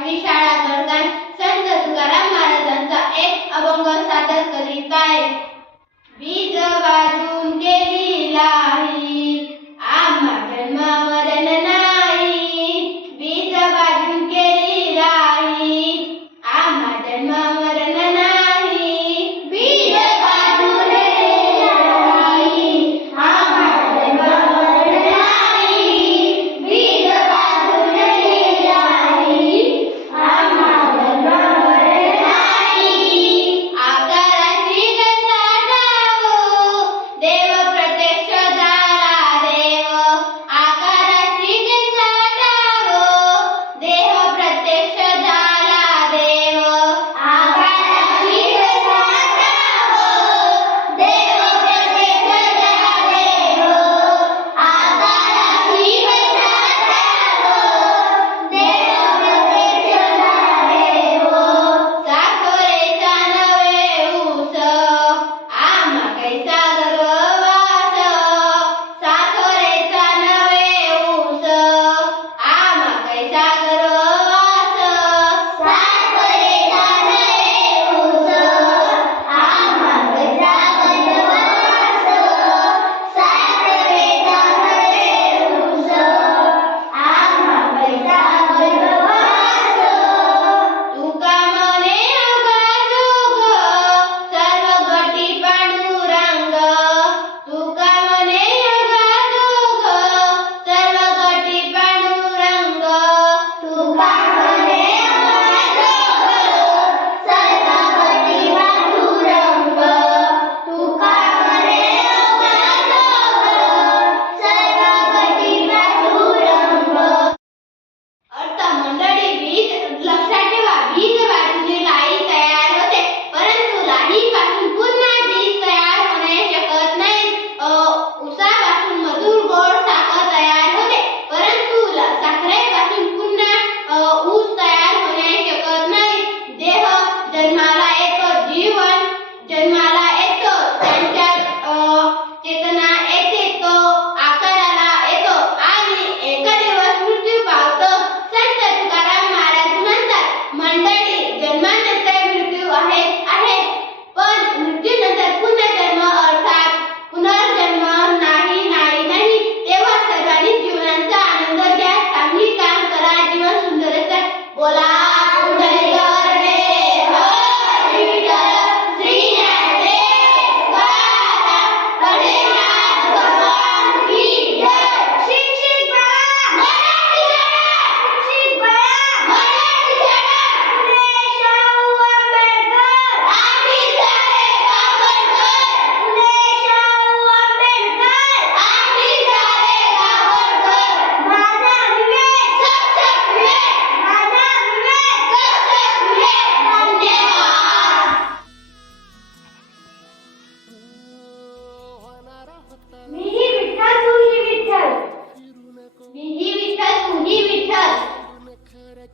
family side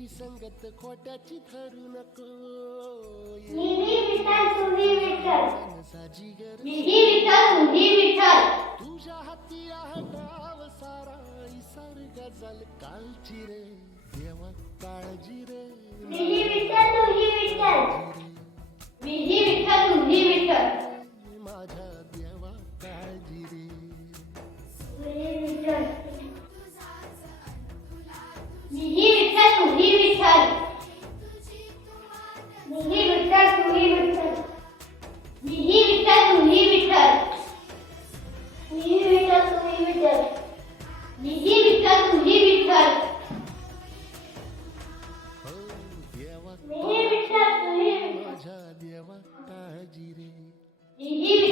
आमची संगत खोट्याची ठरू नको. तुझ्या हाती आहे गाव सारा इसार गजल कालची रे देवा काळजी रे. विठ्ठल तुम्ही विठ्ठल. विठ्ठल तुम्ही विठ्ठल.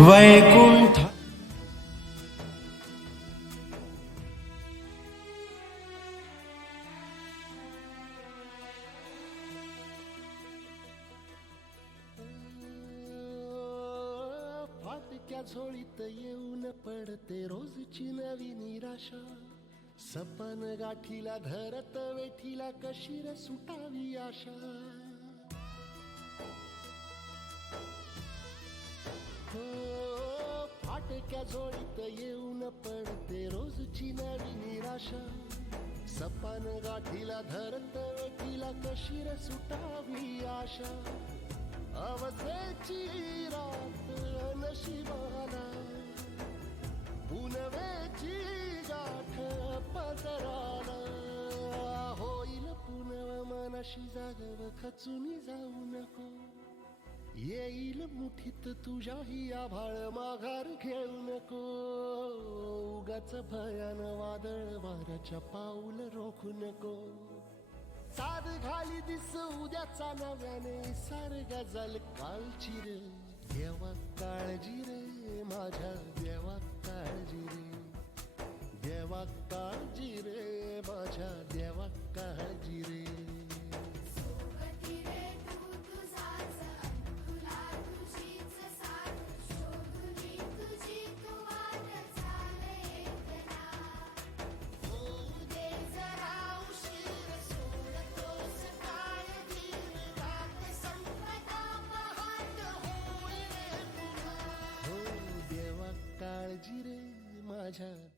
वैकुंठ। फाटक्या झोळीत येऊन पडते रोजची नवी निराशा. सपन गाठीला धरत वेठीला कशीर सुटावी आशा. फाटक्या झोळीत येऊन पडते रोजची नवी निराशा. सपन गाठीला धरत वेठीला कशी सुटावी आशा. अवसेची रात नशिबाला. पुनवेची गाठ पदराला. होईल पुनव मनाशी जागव खचून जाऊ नको. येईल मुठीत तुझ्याही आभाळ माघार घेऊ नको. उगाच भयान वादळ वाऱ्याच्या पाऊल रोखू नको. साध घाली दिस उद्याचा नव्याने सार गजल कालची रे. देवा काळजी रे माझ्या देवा काळजी रे. देवा काळजी रे माझ्या देवा काळजी रे. Yeah.